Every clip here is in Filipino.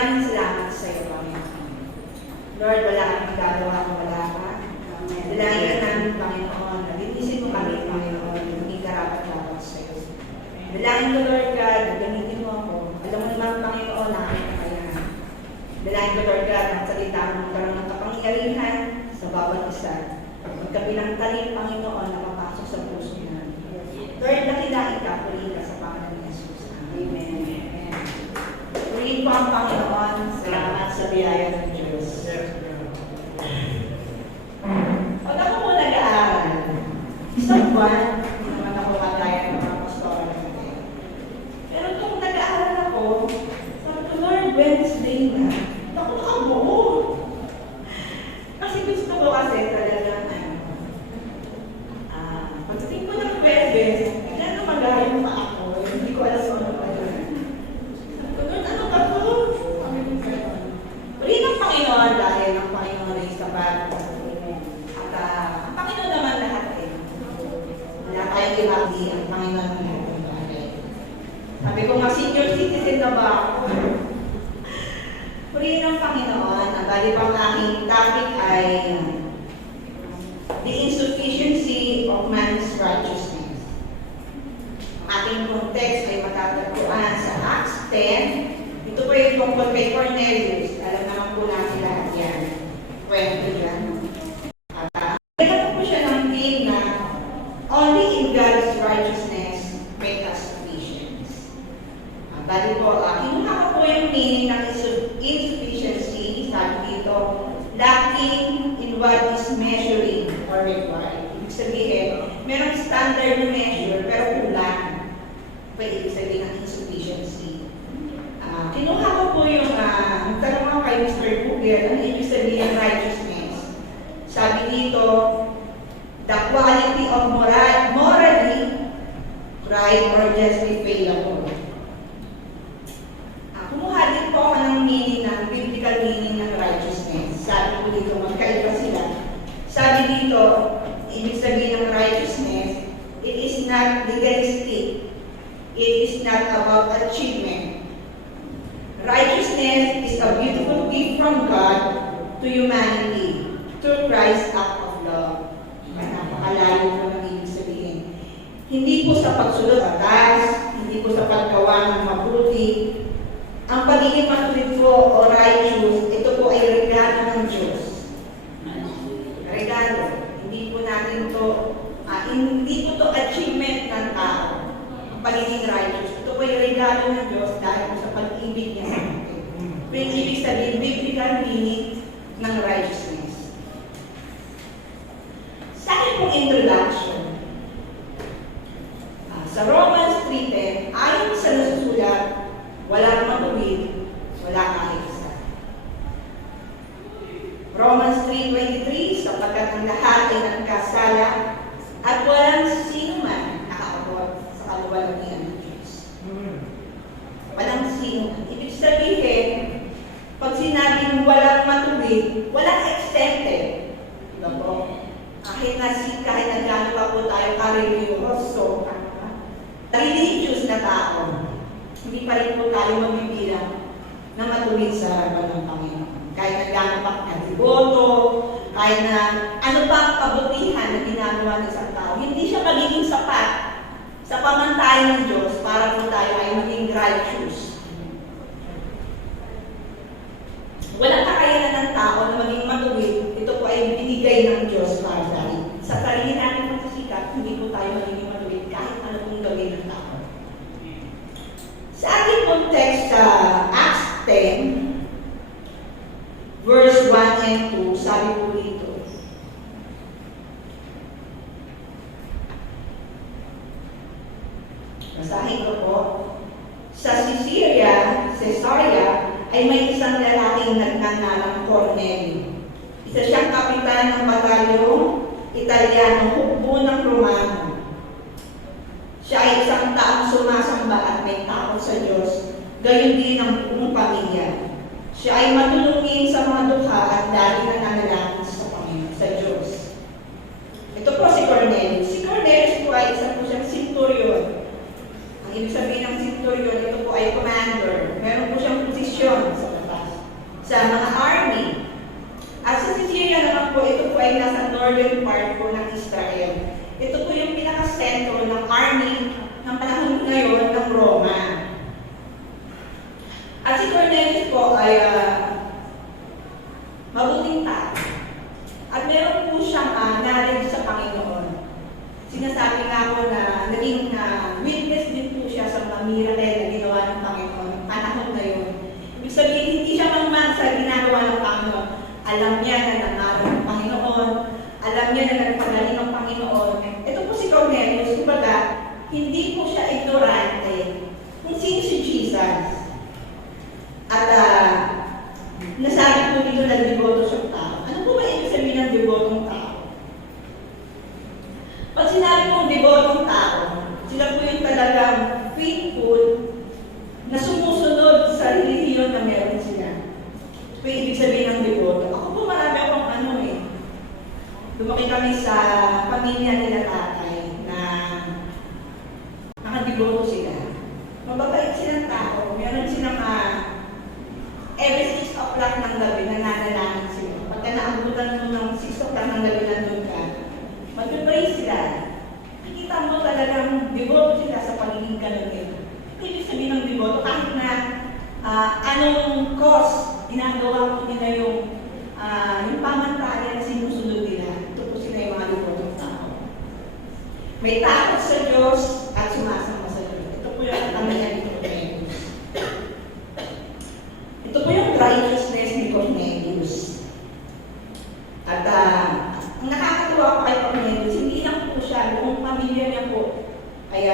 maraming salamat sa iyo, Panginoon. Lord, wala kang magagawa kung wala ka. Dalangin namin, Panginoon, na linisin mo kami, Panginoon, hindi karapat-dapat sa iyo. Dalangin ko, Lord God, gamitin mo ako. Alam mo naman, Panginoon, na aking kakayahan. Dalangin ko, Lord God, ang salita mo magkaroon ng kapangyarihan sa bawat isa. Magkabilang talim, Panginoon, na papasok sa puso namin. Lord, nakilain ka, purihin ka sa pangalan ni Jesus. Amen. Purihin po ang Panginoon. Salamat sa biyaya ng Diyos. Pag ako po nag-aaral, isang buwan, hindi naman ako kagaya ng mga pastor natin. Pero kung nag-aaral ako, sabi ko, Lord, Wednesday na, ako nakabuo. Kasi gusto ko kasi talagang pagdating ko ng Wednesday, bigla na magayon pa ako. Hindi ko alam kung ano pa yun. Sabi ko, Lord, ano ba ito? Sabi ko sa'yo. Uli ng Panginoon dahil ang Panginoon ay sapat. At ang Panginoon naman lahat eh. Wala tayong ibagi ang Panginoon lahat. Sabi ko, senior citizen na ba ako? Uli ng Panginoon, ang bali pang aking topic ay the insufficiency of man's righteousness. Ang ating context ay matatagpuan sa Acts 10. Ito po yung tungkol kay Cornelius. Alam naman po natin lahat yan. Kwento yan. Nagkaroon po siya ng theme na only in God's righteousness make us sufficient. Bali po, kinuha ko po yung meaning ng insufficiency. Sabi dito, lacking in what is measuring or required. Ibig sabihin, merong standard na measure pero kulang. Pwede ibig sabihin ng insufficiency. Kinuha ko po yung nagtanong ako kay Mr. Google, ano ibig sabihin ng righteousness? Sabi dito, the quality of morally right or justifiable. Kumuha din po ako ng meaning ng biblical meaning ng righteousness. Sabi ko dito, magkaiba sila. Sabi dito, ibig sabihin ng righteousness, it is not legalistic. It is not about achievement. Righteousness is a beautiful gift from God to humanity through Christ's act of love. Napakalayo po ng ibig sabihin. Hindi po sa pagsulot sa taas, hindi po sa paggawa ng mabuti. Ang pagiging matuwid po o righteous, ito po ay regalo ng Diyos. Regalo. Hindi po natin to, hindi po to achievement ng tao. Ang pagiging righteous. Ito po ay regalo ng Diyos dahil sa pag-ibig niya sa atin. Pero ibig sabihin, biblical meaning ng righteousness. Sa akin pong introduction, sa Romans 3:10, ayon sa nasusulat, walang matuwid, wala kahit isa. Romans 3:23, sapagkat ang lahat ay nagkasala at walang sino man nakaabot sa kaluwalhatian ng Diyos. Walang sino man. Ibig sabihin, pag sinabing walang matuwid, walang exempted. Diba po? Kahit na gano'n pa po tayo ka-religyoso, religious na tao, hindi pa rin po tayo mabibilang na matuwid sa harapan ng Panginoon. Kahit na gano'n pa nag-iboto, kahit na ano pa ang kabutihan na ginagawa ng isang tao, hindi siya magiging sapat sa pamantayan ng Diyos para po tayo ay maging righteous. Walang kakayanan ng tao na maging matuwid, ito po ay binigay ng Diyos para sa atin. Sa sarili natin pagsisikap, hindi po tayo magiging matuwid kahit ano pong gawin ng tao. Sa ating context sa Acts 10, verse 1 and 2, sabi po dito, basahin ko po, sa Caesarea ay may isang lalaking nagngangalang Cornelio. Isa siyang kapitan ng batalyong Italianong hukbo ng Romano. Siya ay isang taong sumasamba at may takot sa Diyos, gayon din ang buong pamilya. Siya ay matulungin sa mga dukha at lagi na nanalangin sa Panginoon, sa Diyos. Ito po si Cornelius. Si Cornelius po ay isa po siyang centurion. Ang ibig sabihin ng centurion, ito po ay commander. Meron po siyang posisyon sa ay nasa northern part po ng Israel. Ito po yung pinaka-sentro ng army ng panahon ngayon ng Roma. At si Cornelius po ay mabuting tao. At meron po siyang knowledge sa Panginoon. Sinasabi nga po na naging witness din po siya sa mga miracle na ginawa ng Panginoon panahon na yun. Ibig sabihin, hindi siya mangmang sa ginagawa ng Panginoon. Alam niya na nangaral ng Panginoon. Alam niya na nagpagaling ng Panginoon. Ito po si Cornelius, kumbaga, hindi po siya ignorante kung sino si Jesus. At nasabi po dito na deboto siyang tao. Ano po ba ibig sabihin ng debotong tao? Pag sinabi mong debotong tao, sila po yung talagang faithful na sumusunod sa relihiyon na meron sila. Ito po yung ibig sabihin ng deboto. Ako po marami akong lumaki kami sa pamilya nila tatay na nakadeboto sila. Mababait silang tao. Meron silang every 6 o'clock ng gabi nananalangin sila. Pagka naabutan mo ng 6 o'clock ng gabi nandun ka, mag-pray sila. Nakita mo talagang deboto sila sa pagiging ganun nila. Ibig sabihin ng deboto, kahit na anong cause, ginagawa po nila yung pamantayan na sinusunod nila. Ito po sila yung mga debotong tao. May takot sa Diyos at sumasama sa Diyos. Ito po yung katamayan ni Cornelius. Ito po yung righteousness ni Cornelius. At ang nakakatuwa po kay Cornelius, hindi lang po siya, buong pamilya niya po ay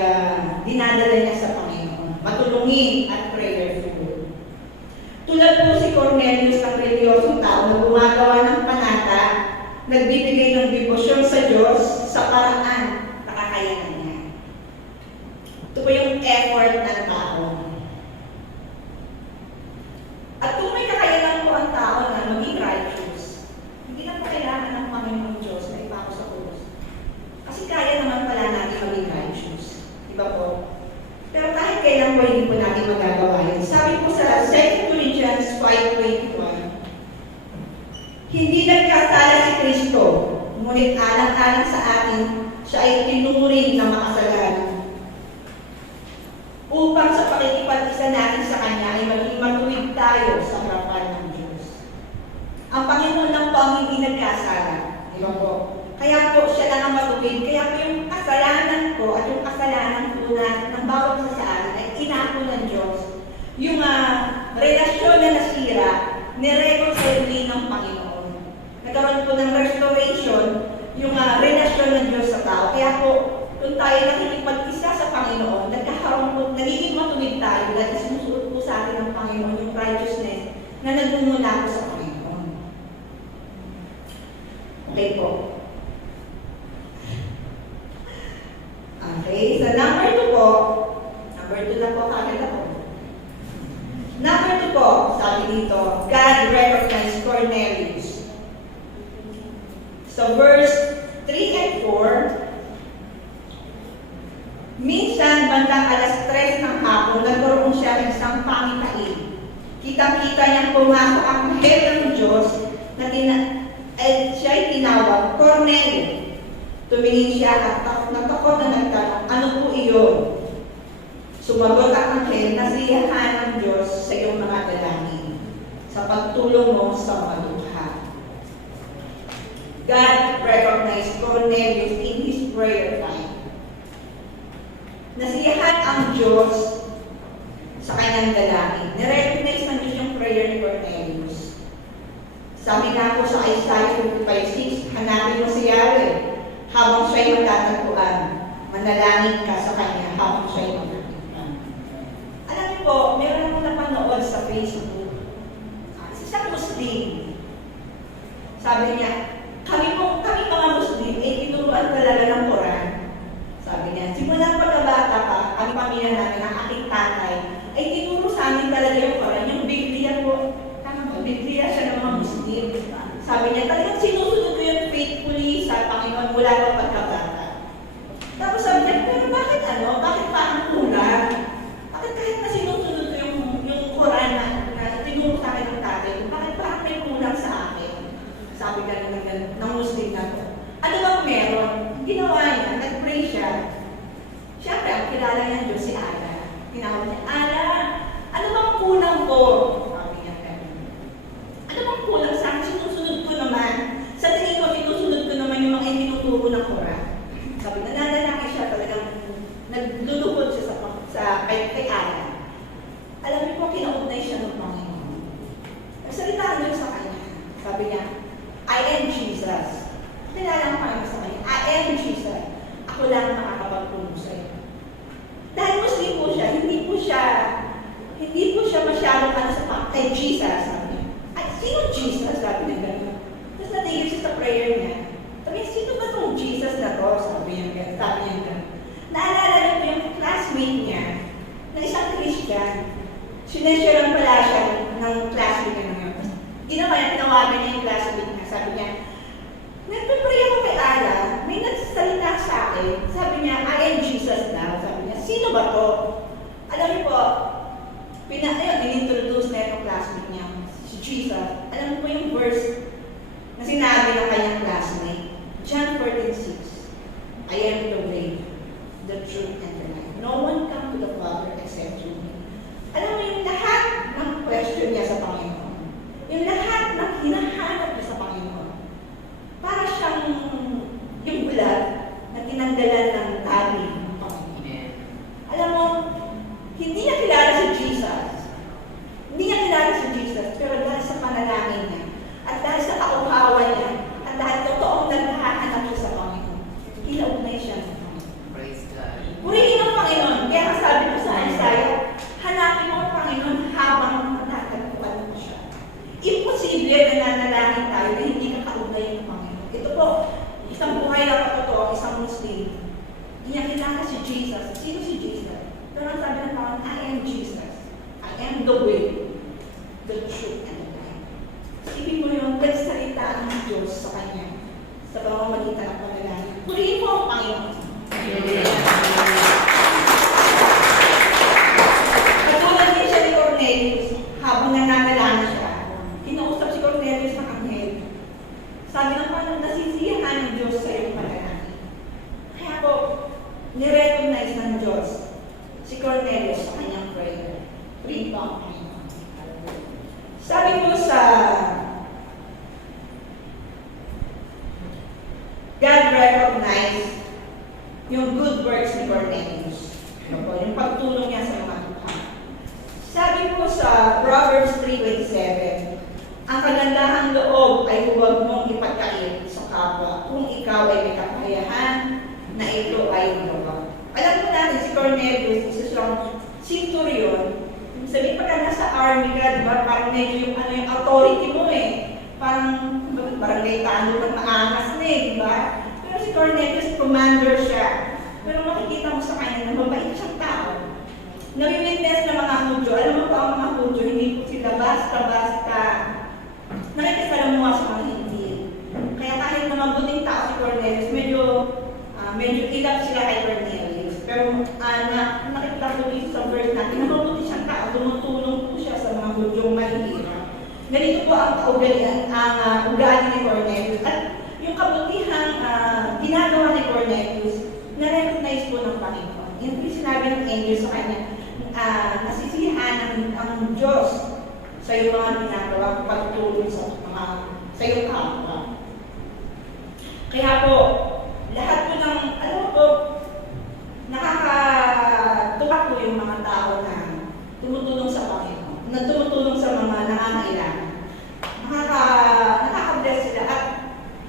dinadala niya sa Panginoon. Matulungin at prayerful. Tulad po si Cornelius ng reliyosong tao na gumagawa ng panata, nagbibigay ng debosyon sa Diyos sa paraan na kakayanan niya. Ito po yung effort ng tao. At kung may kakayanan po ang tao na maging righteous, hindi na po kailangan ng Panginoon Diyos na ipako sa krus. Kasi kaya naman pala natin maging righteous. Diba po? Pero kahit kailan po hindi po natin magagawa yun. Sabi po sa 2 Corinthians 5:21, hindi nagkasala si Kristo, ngunit alang-alang sa atin, siya ay tinuring na makasalanan. Upang sa pakikipag-isa natin sa Kanya ay maging matuwid tayo sa harapan ng Diyos. Ang Panginoon lang po ang hindi nagkasala. Di ba po? Kaya po siya lang ang matuwid. Kaya po yung kasalanan ko at yung kasalanan po ng bawat isa sa atin ay inako ng Diyos. Yung relasyon na nasira, nireconcile ng Panginoon. Nagkaroon po ng restoration yung relasyon ng Diyos sa tao. Kaya po, kung tayo nakikipag-isa sa Panginoon, nagkakaroon po, nagiging matuwid tayo dahil sinusuot po sa atin ng Panginoon yung righteousness na nagmumula po sa Panginoon. Okay po. Okay, so number 2 po. Number 2 na po kagad ako. Number 2 po, sabi dito, God recognized Cornelius. So verse 3 and 4, minsan, bandang alas 3 ng hapon, nagkaroon siya ng isang pangitain. Kitang-kita niyang pumasok ang anghel ng Diyos na siya'y tinawag, Cornelius. Tumingin siya at takot na nagtanong, ano po iyon? Sumagot ang anghel, nasiyahan ng Diyos sa iyong mga dalangin, sa pagtulong mo sa mga dukha. God recognized Cornelius in his prayer time. Nasiyahan ang Diyos sa kanyang dalangin. Nirecognize ng Diyos yung prayer ni Cornelius. Sabi nga po sa Isaiah 55:6, hanapin mo si Yahweh habang siya'y matatagpuan. Manalangin ka sa kanya habang siya'y matatagpuan. Alam niyo po, meron akong napanood sa Facebook. Isang Muslim. Sabi niya, kami mga Muslim, tinuruan talaga ng Quran. Sabi niya, simula pagkabata pa, ang pamilya namin, ang aking tatay, ay tinuro sa amin talaga yung Quran, yung Biblia po. Tama ba? Biblia siya ng mga Muslim. Sabi niya, talagang sinusunod ko yung faithfully sa Panginoon mula pa pagkabata. Tapos sabi niya, pero bakit Bakit parang kulang? Bakit kahit na sinusunod ko yung Quran na tinuro sa akin ng tatay, bakit parang may kulang sa akin? Sabi ka ng Muslim I am Jesus. Ako lang ang makakapagpuno sa'yo. Dahil Muslim po siya, hindi po siya masyadong kay Jesus, sabi niya. Ay, sino Jesus? Sabi niya gano'n. Tapos natigil siya sa prayer niya. Sabi niya, sino ba itong Jesus na to? Sabi niya gano'n. Naalala niyo po yung classmate niya na isang Christian. Sinesyaran pala siya ng classmate niya ngayon. Ginawa niya, tinawagan niya yung classmate niya. Sabi niya, nagpipray ako kay Ala, may nagsasalita sa akin. Sabi niya, I am Jesus now. Sabi niya, sino ba to? Alam niyo po, inintroduce na yung classmate niya, si Jesus. Alam niyo po yung verse na sinabi ng kanyang classmate. John 14:6. I am the way, the truth, and the life. No one come to the Father except through me. Alam mo yung lahat ng question niya sa Panginoon. Yung lahat ng hinahanap niya sa Panginoon. Para siyang yung blood na tinanggalan ng tali ng Panginoon. Alam mo, hindi niya kilala si Jesus. Hindi niya kilala si Jesus, pero dahil sa panalangin niya, at dahil sa kauhawan niya, at dahil totoong naghahanap siya sa Panginoon, kinaugnay siya sa Panginoon. Praise God. Purihin ang Panginoon. Kaya sabi ko sa Isaiah, hanapin mo ang Panginoon habang natatagpuan mo siya. Imposible na nanalangin tayo na hindi kakaugnay ng Panginoon. Ito po, isang buhay na katotoo, isang Muslim. Hindi niya kilala si Jesus. Sino si Jesus? Pero ang sabi ng Panginoon, I am Jesus. I am the way, the truth, and the life. Isipin mo yung nagsalita ng Diyos sa Kanya sa pamamagitan ng panalangin. Purihin mo ang Panginoon. Katulad din siya ni Cornelius, habang nananalangin siya, kinausap si Cornelius ng anghel. Sabi ng Panginoon, nasisiyahan ng Diyos sa iyong panalangin. Kaya po, nirecognize ng Diyos si Cornelius sa kanyang prayer. Pray pa ang Panginoon. Sabi ko sa God recognized yung good works ni Cornelius. Yung pagtulong niya sa mga tao. Sabi po sa Proverbs 3:27, ang kagandahang loob ay huwag mong ipagkait sa kapwa kung ikaw ay may kakayahan na ito ay magawa. Alam mo natin si Cornelius, isa siyang centurion. Sabi pagka nasa army ka, diba? Parang medyo yung authority mo eh. Parang barangay tando ng maangas na eh, diba? Pero si Cornelius, commander siya. Pero makikita mo sa kanya na mabait siyang tao. Nami-witness ng mga Hudyo. Alam mo pa ang mga Hudyo, hindi po sila basta-basta nakikisalamuha sa mga hindi. Kaya kahit na mabuting tao si Cornelius, medyo ilap sila kay Cornelius. Pero nakikita ko dito sa verse natin, na mabuti siyang tao, tumutulong po siya sa mga Hudyong mahihirap. Ganito po ang ugali ni Cornelius. At yung kabutihang ginagawa ni Cornelius, na-recognize po ng Panginoon. Yan po yung sinabi ng angel sa kanya, nasisihan ang Diyos sa iyong mga ginagawa, pagtulong sa iyong kapwa. Kaya po, lahat po ng, alam mo po, nakakatuwa po yung mga tao na tumutulong sa Panginoon, na tumutulong sa mga nangangailangan. Nakaka-bless sila at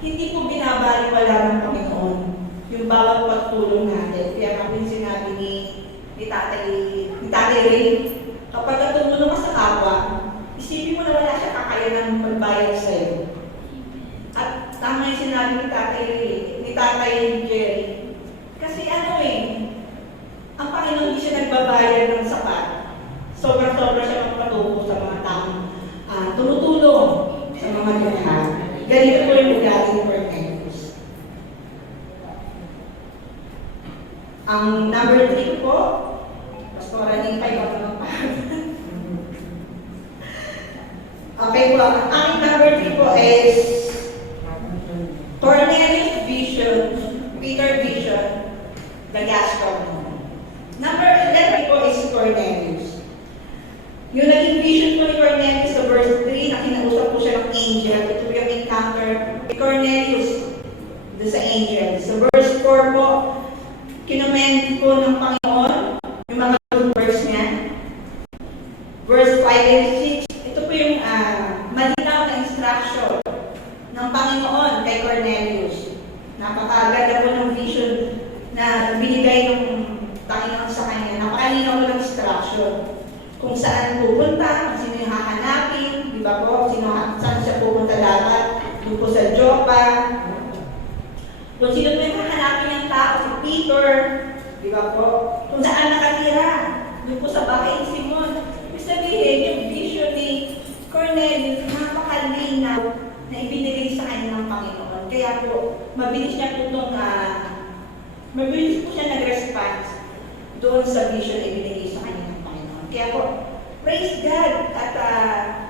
hindi po binabaliwala ng Panginoon yung bawat pagtulong natin. Kaya kapag sinabi ni Tatay Ray, kapag tumulong ka sa kapwa, isipin mo na wala siya kakayanan magbayad sa'yo. At tama yung sinabi ni Tatay Jerry. Kasi ang Panginoon hindi siya nagbabayad ng sapat. Sobra-sobra siya magpatubo sa mga taong tumutulong sa mga dukha. Ganito po yung ugali ni Cornelius. Ang number 3 po, Pastora Nipay, ako magpahal. Okay po, ang number 3 po is Cornelius vision, Peter vision, the Gascon. Number 11 po is Cornelius. Yung naging vision po ni Cornelius sa verse 3, na kinausap po siya ng angel. Ito po yung encounter ni Cornelius doon sa angel. Sa verse 4 po, kinoment po ng Panginoon yung mga good works niya. Verse 5 and 6, ito po yung malinaw na instruction ng Panginoon kay Cornelius. Napakaganda po ng kung saan pupunta, kung sino yung hahanapin, di ba po? Saan siya pupunta dapat? Doon po sa Joppa. Kung sino po yung hahanapin niyang tao, si Peter, di ba po? Kung saan nakatira, doon po sa bahay ni Simon. Ibig sabihin, yung vision ni Cornelius, napakalinaw na ibinigay sa kanya ng Panginoon. Kaya po, mabilis po siya nag-response doon sa vision na ibinigay sa kanya ng Panginoon. Kaya po, praise God at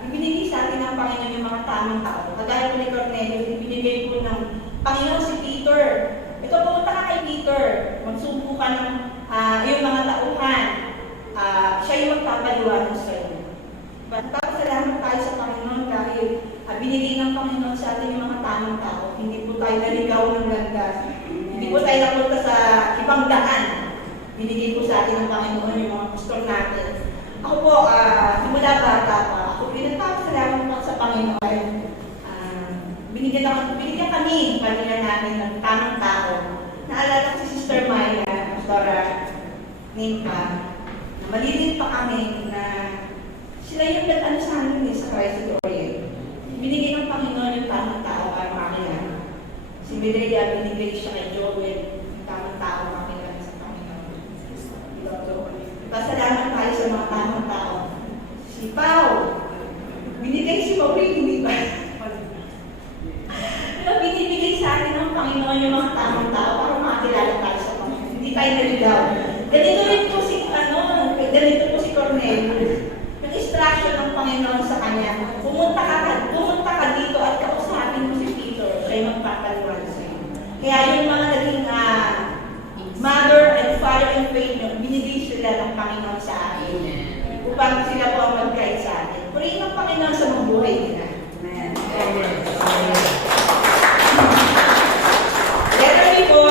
ibinigay sa atin ng Panginoon yung mga tamang tao. Kagaya po ni Cornelius, ibinigay po ng Panginoon si Peter. Ito, pumunta ka kay Peter. Magsubo ka ng yung mga tauhan. Siya yung magpapaliwanag sa iyo. Salamat tayo sa Panginoon dahil binigay ng Panginoon sa atin yung mga tamang tao. Hindi po tayo naligaw ng landas. Hindi po tayo napunta sa ibang daan. Binigay po sa atin ng Panginoon yung mga gusto natin. Ako po, simula bata pa, ako pinagpapasalamat po sa Panginoon. Binigyan kami, pamilya namin, ng tamang tao. Naalala ko si Sister Maya, Pastora Nimpa, na maliliit pa kami na sila yung nag-ano sa amin sa Christ the Orient. Binigay ng Panginoon yung tamang tao para makakilala. Si Mireya, binigay siya kay Joel, yung tamang tao makakilala sa Panginoon. Pasalamat tayo sa mga tamang tao. Si Pao, binigay si Maureen, hindi ba? Binibigay sa atin ng Panginoon yung mga tamang tao para makakilala tayo sa Panginoon. Hindi tayo naligaw. Ganito po si Cornelius. Yung instruction ng Panginoon sa kanya, pumunta ka dito at kausapin mo si Peter, siya yung magpapaliwanag sa iyo. Kaya yung mga naging mother and father in faith nyo, binigay sila ng Panginoon sa atin. Upang sila po ang mag-guide sa atin. Purihin ng Panginoon sa mga buhay nila. Amen. Letter B po,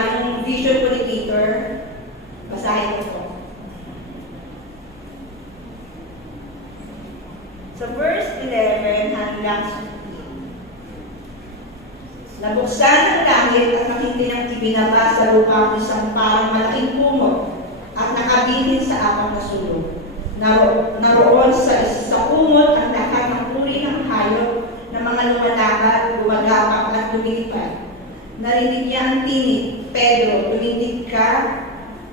yung vision po ni Peter, basahin ko po. Sa verse 11 hanggang 15. Nabuksan ang langit at nakita niyang ibinaba sa lupa ang isang parang malaking kumot at nakabilin sa apat na sulok. Naroon sa kumot ang lahat ng uri ng hayop na mga lumalakad, gumagapang at lumilipad. Narinig niya ang tinig, Pedro, tumindig ka,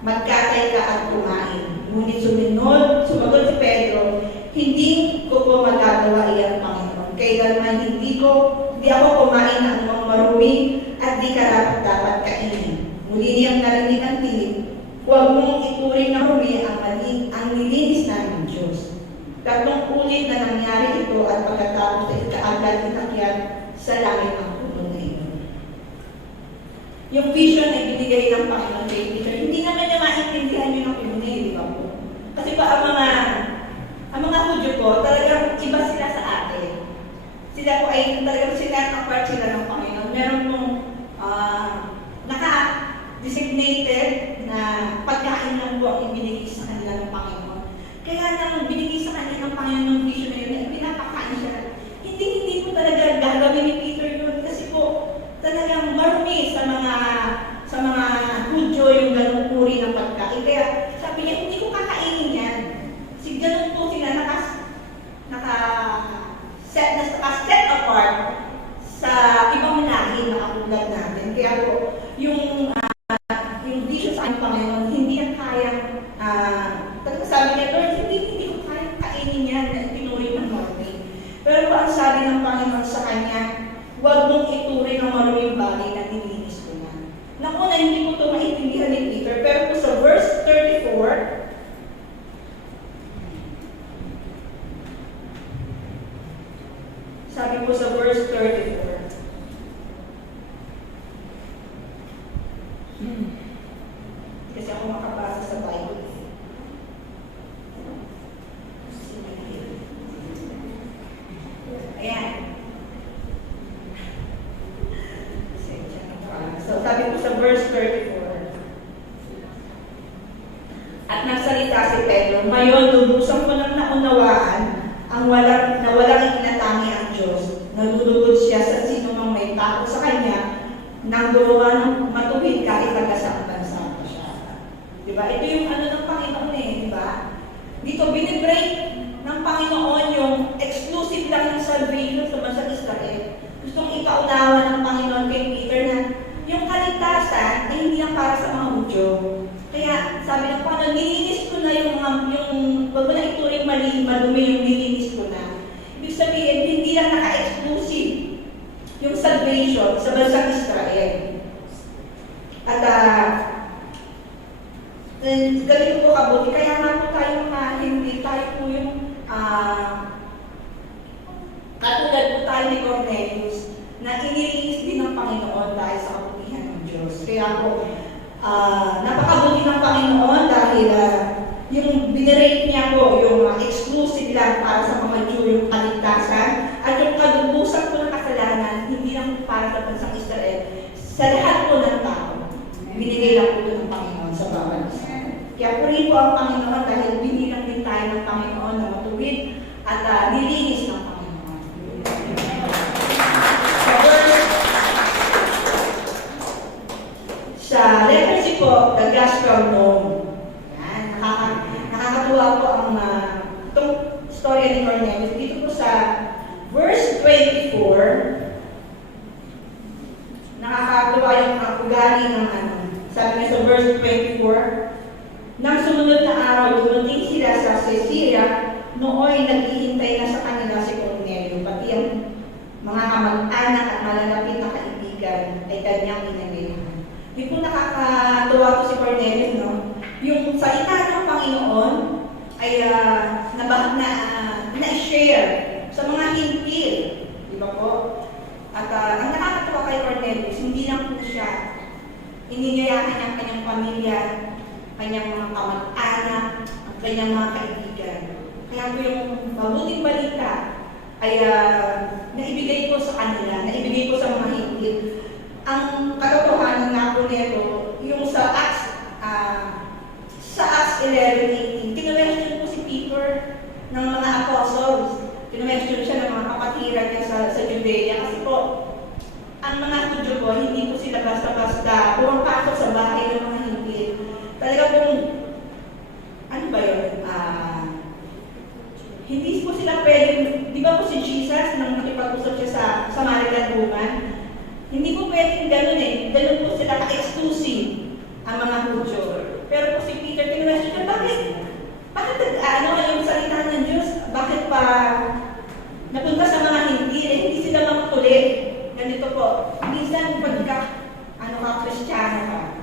magkatay ka at kumain. Ngunit sumagot si Pedro, hindi ko po magagawa iyan, Panginoon. Kailanman hindi ako kumain ng mga marumi at di karapat-dapat kainin. Muli niyang narinig ang tinig, huwag mong ituring na marumi ang nilinis namin Diyos. Tatlong ulit na nangyari ito at pagkatapos ay kaagad inakyat sa langit ang puno na ito. Yung vision ay binigay ng Panginoon kay Peter. Hindi naman niya maintindihan yun ang puno, di ba po? Kasi pa ang mga Hudyo po, talagang iba sila sa atin. Sila po ay talagang apart sila ng Panginoon. Meron pong naka-designated na pagkain lang po ang ibinigay sa kanila ng Panginoon. Kaya nang binigay sa kanila ng Panginoon ng vision na yun, ay pinapakain siya. Hindi po talaga gagawin ni Peter yun kasi po talagang marumi sa mga Hudyo yung ganung uri ng pagkain. Kaya sabi niya, hindi ko kakainin yan. Ganun po sila naka-set apart sa ibang lahi na katulad natin. Kaya po, yung vision sa aking Panginoon, hindi yan kayang, sabi niya, Lord, hindi ko kayang kainin yan na itinuring ng marumi. Pero ang sabi ng Panginoon sa kanya, huwag mong ituring ng maruming bagay na nilinis ko na. Naku na, hindi ko ito maintindihan ni Peter. Pero po sa verse 34, sabi po sa verse 34. Kasi ako makabasa sa Bible. Ayan. So sabi po sa verse 34. At nagsalita si Pedro, ngayon lubusan ko ng naunawaan na walang itinatangi ang Diyos. Nalulugod siya sa sino mang may takot sa Kanya nang gumawa ng matuwid kahit taga-saang bansa pa siya. Diba? Ito yung ng Panginoon di ba? Dito binibreak ng Panginoon yung exclusive lang ng salvation sa bansang Israel. Gustong ipaunawa ng Panginoon kay Peter na yung kaligtasan ay hindi lang para sa mga Hudyo. Kaya sabi ng Panginoon, nilinis ko na wag mo na ituring mali, madumi yung nilinis ko na. Ibig sabihin, hindi lang naka-exclusive yung salvation sa bansang Israel. At ganito po kabuti, kaya nga po tayo hindi tayo po yung katulad po tayo ni Cornelius na inilinis din ng Panginoon dahil sa kabutihan ng Diyos. Kaya po, napakabuti ng Panginoon dahil yung binirate niya po yung exclusive lang para sa mga Jew yung kaligtasan at yung kadubusan po ng kasalanan hindi lang para sa bansang Israel, sa lahat po ng tao. Binigay lang po ng Panginoon sa bawat isa. Kaya purihin po ang Panginoon dahil binilang din tayo ng Panginoon na matuwid at nilinis ng Panginoon. Sa leprosy po, the gospel known. Yan, nakakatuwa po ang itong storya ni Cornelius. Dito po sa verse 24, nakakatuwa yung ugali ng sabi niya sa verse 24, nang sumunod na araw, dumating sila sa Caesarea, nooy naghihintay na sa kanila si Cornelio, pati ang mga kamag-anak at malalapit na kaibigan ay kanyang inanihan. Di po nakakatuwa po si Cornelio, no? Yung salita ng Panginoon ay na-share sa mga hintil. Di ba po? At ang nakakatuwa kay Cornelius, hindi lang po siya ininyayahan ang kanyang pamilya, kanyang mga kamag-anak, ang kanyang mga kaibigan. Kaya po yung mabuting balita ay naibigay ko sa kanila, naibigay ko sa mga hintil. Ang katotohanan nga po nito, yung sa Acts 11:18, kinwestiyon po si Peter ng mga apostles. Kinwestiyon siya ng mga kapatiran niya sa Judea. Kasi po, ang mga Hudyo po, hindi po sila basta-basta pumapasok sa bahay ng mga hindi. Talaga pong, ano ba yun? Hindi po sila pwedeng, di ba po si Jesus nang nakipag-usap siya sa Samaritan woman? Hindi po pwedeng ganun eh. Ganun po sila ka-exclusive ang mga Hudyo. Pero po si Peter, tinwestiyon niya, bakit yung salita ng Diyos, bakit pa napunta sa mga hindi sila magtuloy? Ganito po, minsan pagka, Kristiyano ka,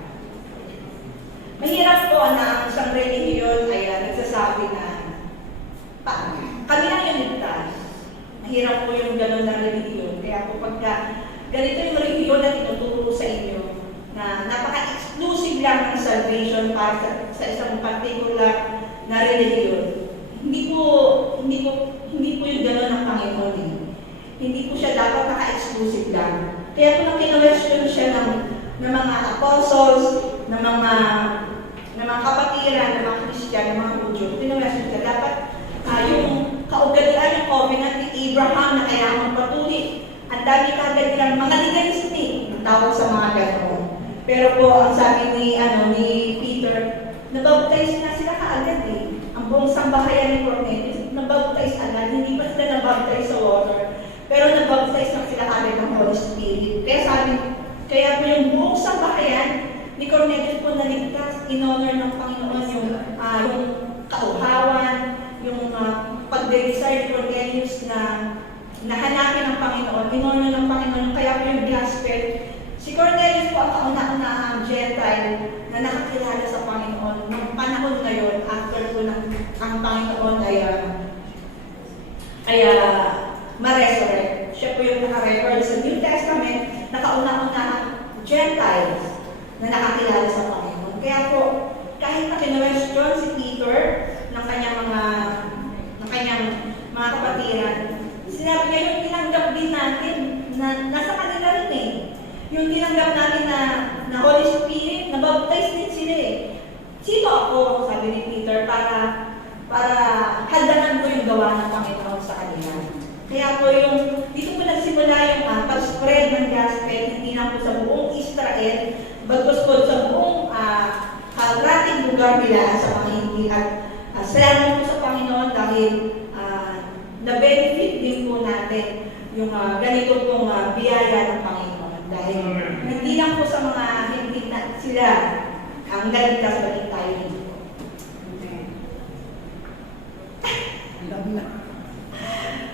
mahirap po na ang isang relihiyon ay nagsasabi na, kami lang yung ligtas. Mahirap po yung gano'n na relihiyon. Kaya po pagka ganito yung relihiyon na tinuturo sa inyo, na napaka-exclusive lang ng salvation para sa isang particular na relihiyon. Hindi po yung gano'n ng Panginoon eh. Hindi po siya dapat naka-exclusive lang. Kaya po nang kinwestiyon siya ng mga apostles, ng mga kapatiran, ng mga Christian, ng mga Hudyo, kinwestiyon siya. Dapat yung kaugalian ng covenant ni Abraham na kailangan patuli. Ang dami kagad nilang mga legalistic ang tawag sa mga gano'n. Pero po, ang sabi ni Peter, nabaptize na sila kaagad eh. Ang buong sambahayan ni Cornelius, nabaptize agad. Hindi pa sila nabaptize sa water. Pero nabaptize na sila agad ng Holy Spirit. Kaya po yung buong sambahayan ni Cornelius po naligtas, in-honor ng Panginoon yung kauhawan, yung pag-desire ni Cornelius na hanapin ng Panginoon, in-honor ng Panginoon. Kaya po yung gospel. Si Cornelius po ang kauna-unahang Gentile na nakakilala sa Panginoon ng panahon ngayon after po ang Panginoon ay ma-resurrect. Siya po yung naka-record sa New Testament na kauna-unahang Gentiles na nakakilala sa Panginoon. Kaya po, kahit na kinwestiyon si Peter ng kanyang mga kapatiran, sinabi niya yung tinanggap din natin na nasa kanila rin eh. Yung tinanggap natin na Holy Spirit, nabaptize din sila eh. Sino ako, sabi ni Peter, para hadanan ko yung gawa ng Panginoon sa kanila. Kaya po dito po nagsimula yung pag-spread ng gospel, hindi lang po sa buong Israel, bagos po sa buong kalating lugar nila sa mga hindi at salamat po sa dahil na-benefit din po natin yung ganito pong biyaya ng Panginoon. Dahil hindi lang po sa mga hindi na sila ang naligtas, balik tayo dito.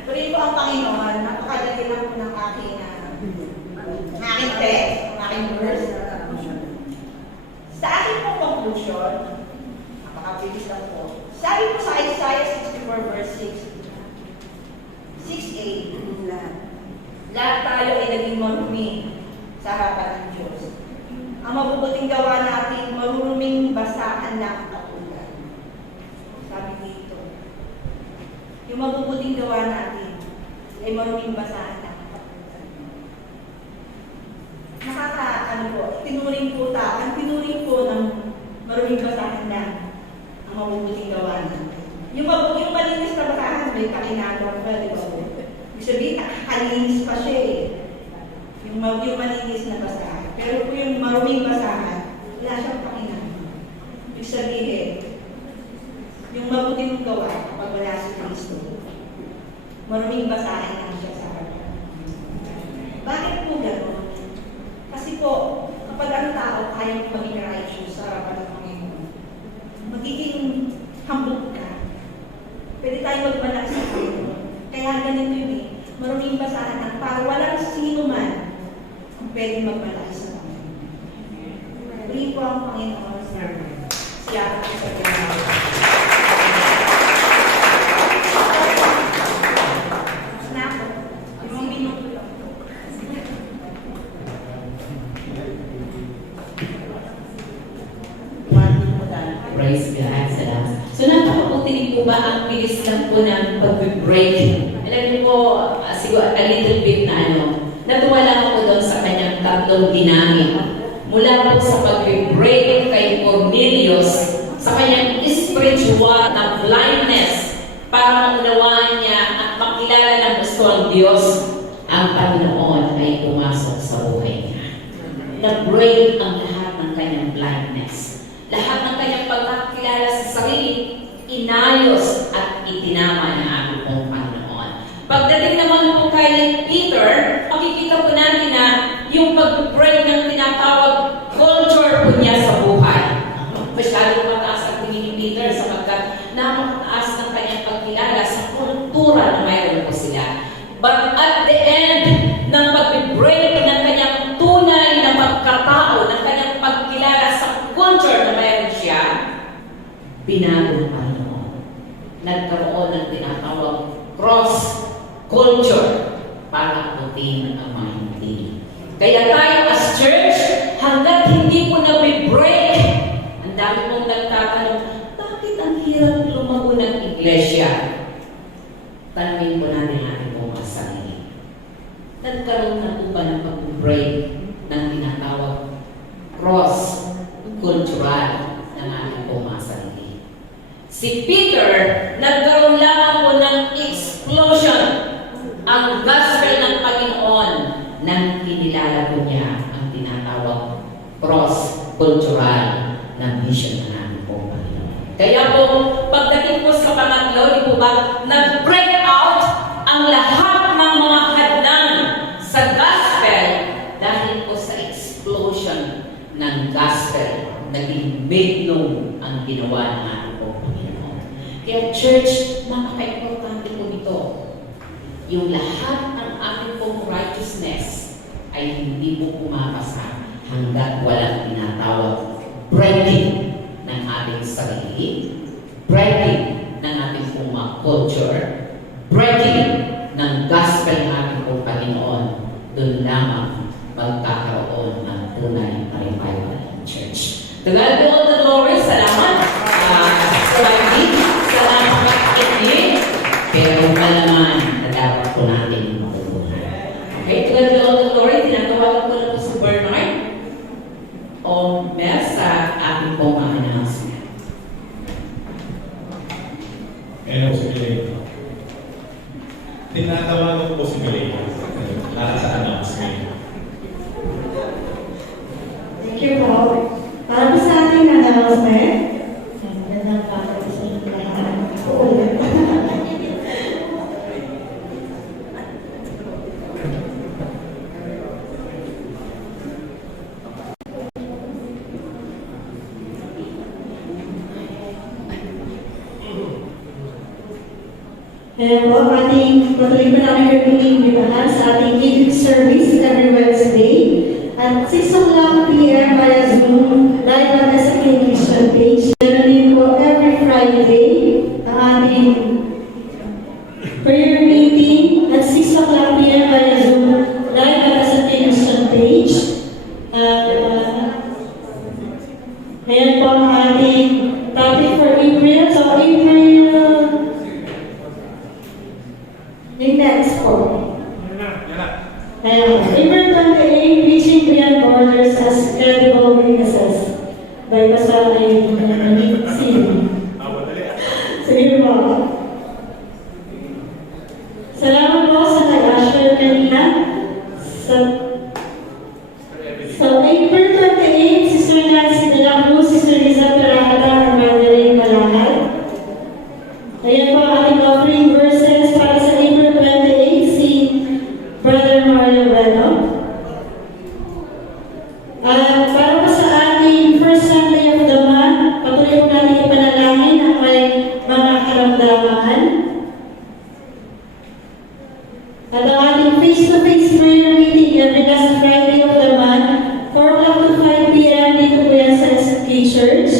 Purihin po ang Panginoon, napakadali lang po ng aking text, ang aking verse. Sa aking pong conclusion, napakabilis lang po. Sabi po sa Isaiah 64 verse 6, 6:8, lahat tayo ay naging marumi sa harapan ng Diyos. Ang mabubuting gawa natin, maruruming basahan lang ang katulad. Sabi dito, yung mabubuting gawa natin ay maruming basahan lang ang katulad. Tinuring po ng maruming basahan lang ang mabubuting gawa natin. Yung malinis na basahan, may pakinabang pa, di ba po? Ibig sabihin, nakakalinis pa siya eh. Yung malinis na basahan. Pero kung yung maruming basahan, wala siyang pakinabang. Ibig sabihin, yung mabuti mong gawa kapag wala si Kristo, maruming basahan lang siya sa harapan. Bakit po gano'n? Kasi po, kapag ang tao kaya maging righteous sa harapan ng Panginoon, magiging humble ka. Pwede tayo magbanag sa Panginoon. Kaya ganito yun eh. Maruming basahan lang para walang sino man ang pwede magbanag sa Panginoon. Purihin po ang Panginoon. Siya ang sa Panginoon. Praise God. Salamat. So napakabuti po ba ang bilis lang po ng pag-break? Alam niyo po, siguro a little bit natuwa lang ako doon sa kanyang tatlong ginamit. Mula po sa pag-break kay Cornelius, sa kanyang spiritual na blindness, para maunawaan niya at makilala ng gusto ang Diyos, ang Panginoon ay pumasok sa buhay niya. Nag-break ang lahat ng kanyang blindness. Lahat ng kanyang pagkakilala sa sarili, inayos at itinama niya ang buong Panginoon. Pagdating naman po kay Peter, makikita po natin na yung pag-break ng tinatawag culture po niya sa buhay. Masyadong mataas ang tingin ni Peter sapagkat napakataas ng kanyang pagkilala sa kultura na mayroon po sila. But at the end ng pag-break ng kanyang tunay na pagkatao, ng kanyang pagkilala sa culture na mayroon siya, binago ng Panginoon. Nagkaroon ng tinatawag cross culture para abutin ang mga hindi. Kaya tayo as church, hanggat hindi po na-break, ang dami pong nagtatanong, bakit ang hirap lumago ng iglesia? Tanungin po natin natin po mga sarili. Nagkaroon na po ba ng pag-break ng tinatawag cross cultural ng ating po mga sarili? Si Peter, nagkaroon lang po ng explosion ang gospel ng Panginoon nang kinilala po niya ang tinatawag cross-cultural ng mission ng ating po Panginoon. Kaya po, pagdating po sa pangatlo, di po ba, nag-break out ang lahat ng mga hadlang sa gospel dahil po sa explosion ng gospel. Naging big known ang ginawa ng ating po Panginoon. Kaya church, napaka-importante po nito. Yung lahat ng ating pong righteousness ay hindi po pumapasa hanggat walang tinatawag breaking ng ating sarili, breaking ng ating pong mga culture, breaking ng gospel ng ating pong Panginoon. Doon lamang magkakaroon ng tunay na revival ng church. To God be all the glory. Salamat sa lagi, sa napaka-inig, pero malaman na dapat po natin matutunan. Okay, to God be all the glory. Tinatawagan ko na po si Bernard o Mel sa ating pong announcement. Ayan po si Bilay. Tinatawagan po si Bilay para sa announcement. Thank you po. Para po sa ating announcement, magandang para po sa inyo lahat. Kaya po, patuloy pa namin gagawin libahan sa ating evening service every Wednesday at 6 o'clock p.m. via Zoom, live on SMK Christian page. Meron din po every Friday ang ating prayer meeting at 6 o'clock p.m. via Zoom, live on SMK Christian page. Ayan po ang ating topic for April. So, yung next po. Ayan. April 28, Reaching Beyond Borders as Credible Witnesses by Pastor Ayn Sige po. Salamat po sa nag-usher kanina. So, April 28, Sister Nancy de la Cruz, Sister Liza Parada, and Madeline Malahal. Ayan po ang ating offering verses para sa April 28, si Brother Mario Bueno. At para po sa ating first Sunday of the month, patuloy po natin ipanalangin ang may mga karamdaman. At ang ating face-to-face prayer meeting every last Friday of the month, 4 o'clock to 5 p.m. dito po yan sa SMK Church.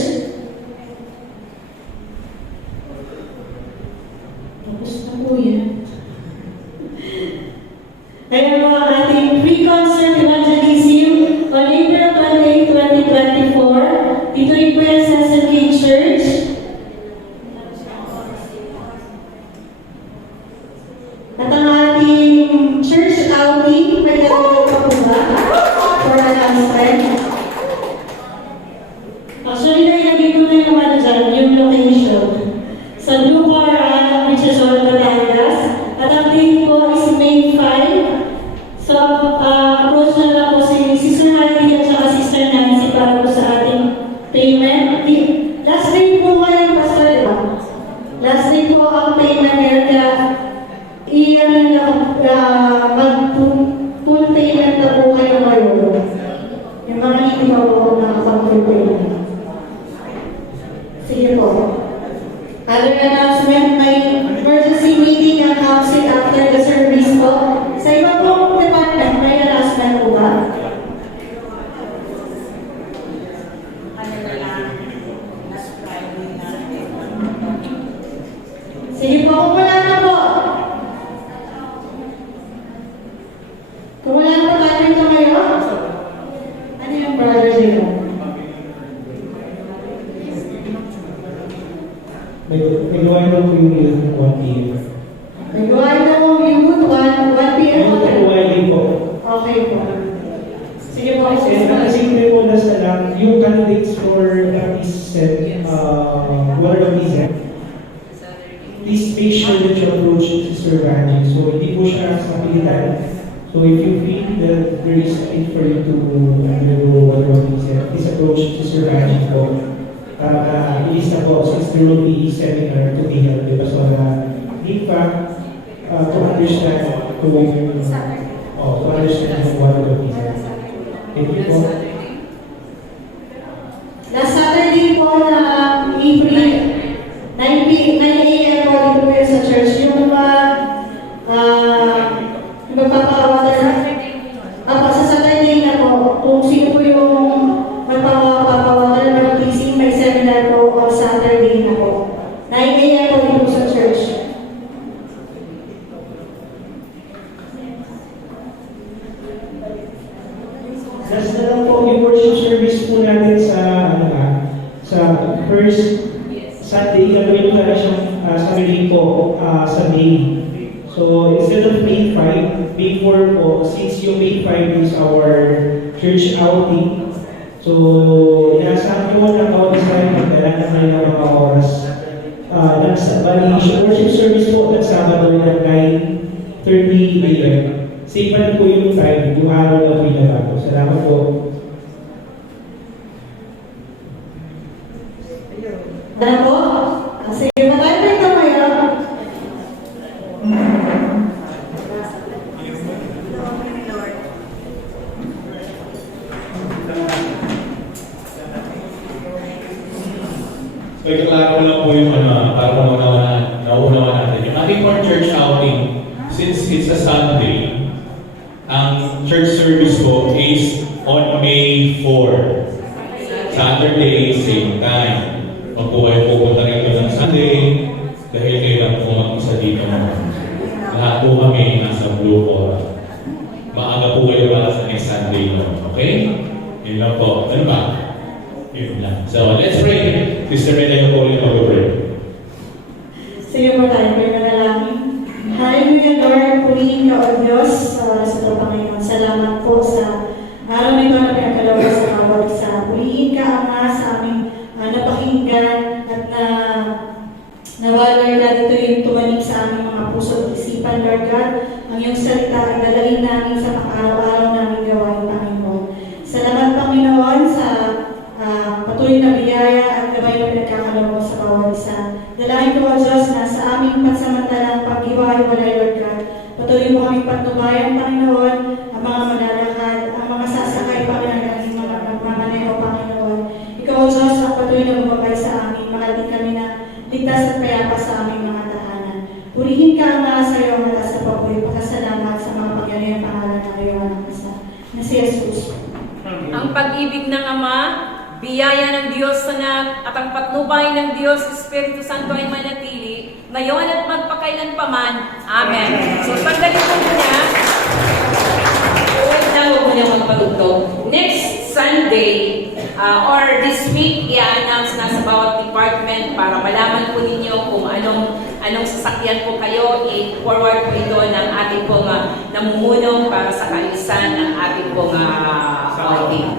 Tapos na po yan. Ayan po ang ating free concert evangelism on April 28, 2024. Dito rin po yan sa SMK Church. At ang ating church outing, may nagawin pa po ba? For announcement. Actually, nailagay ko na yung ano dyan, yung location. Sa Blue Coral, which is all Batangas. At ang date po is May 5. So, approach na lang po si Sister Heidi at saka Sister Nancy para po sa ating payment. Last day po ngayon, Pastor, diba? Last day po ang payment ngayon, kaya mag-full payment na po kayo ngayon. Yung mga hindi pa po nakapag-full payment. Sige po. Other announcement, may emergency meeting ang council after the service po. Sa iba pong department, may announcement po ba? Ano na lang, last Friday natin. Sige po, kung wala na po. Kung wala na po tayo ito ngayon, ano yung brother dito? Nagawa na po yung youth 1 p.m. Nagawa na po yung 1 p.m. Nagawa din po. Okay po. Sige po, And ang simple po na sa lang, yung candidates for this set, word of this please make sure that you approach Sister Vanny. So, hindi po siya sa pilitan. So, if you feel that there is a need for you to undergo word of this set, please approach Sister Vanny po. Ilis na po, since there will be seminar to be held, diba? So, need pa to understand yung word of this set. Thank you po. last Saturday po na April 9 a.m. po dito po sa church. Yung magpapawater sa Saturday na po, kung sino po yung magpapawater ng PC, may seminar po on Saturday na po. 9 a.m. po dito sa church. Last na lang po yung worship service po natin sa first Sunday, gagawin ko na siyang Saturday po sa May. So instead of May 5, May 4 po, since yung May 5 is our church outing, so inaasahan ko na bawat isa yung magdala na kayo ng mga oras. Worship service po ng Sabado ng 9:30 a.m. Same pa rin po yung time, yung araw na pinagawa. Salamat po. Ano po? Sige, magkano ito ngayon? So, ikalaro lang po yung para naunawa natin. Yung ating fourth church is a Sunday. Ang church service po is on May 4. Saturday, same time. Kung po kayo pupunta rito ng Sunday, dahil kayo lang po mag-isa dito. Lahat po kami nasa Blue Aura. Maaga po kayo para sa next Sunday mo. Okay? Yun lang po. Ano ba? Yun lang. So, let's pray. Sister Mena, yung po yung mag-pray. Sige po tayo, may manalangin. Hallelujah, Lord, purihin ka, O Diyos, sa oras ito, Panginoon. Salamat po sa araw nito na pinagkalawa sa bawat isa. Purihin ka, Ama, sa aming napakinggan at nawala, Lord God, ito yung tumanig sa aming mga puso at isipan, Lord God. Ang iyong salita ay dalawin namin sa pang-araw-araw namin gawain, Panginoon. Salamat, Panginoon, sa patuloy na biyaya at gabay na pinagkakalawa sa bawat isa. Dalahin ko, O Diyos, na sa aming pansamantalang pag-iwa-iwalay, Lord God. Patuloy mo kaming patnubayan, Panginoon, ang mga malalakad, ang mga sasakay, Panginoon, ang mga magmamaneho, Panginoon. Ikaw, O Diyos, ang patuloy na bumabay sa amin, makalitin kami na ligtas at payapa sa aming mga tahanan. Purihin ka, Ama, sa iyong matas na pagpuloy. Pasalamat sa mga pagyanayang pangalan ng iyong anak na si Jesus. Ang pag-ibig ng Ama, biyaya ng Diyos Anak, at ang patnubay ng Diyos Espiritu Santo ay manatili, ngayon at magpakailanpaman. Amen. So, sandali po muna. Huwag na huwag mo niya magpatugtog. Next Sunday, or this week, i-announce na sa bawat department para malaman po ninyo kung anong sasakyan po kayo. I-forward po ito ng ating pong namumuno para sa kaayusan ng ating pong outing.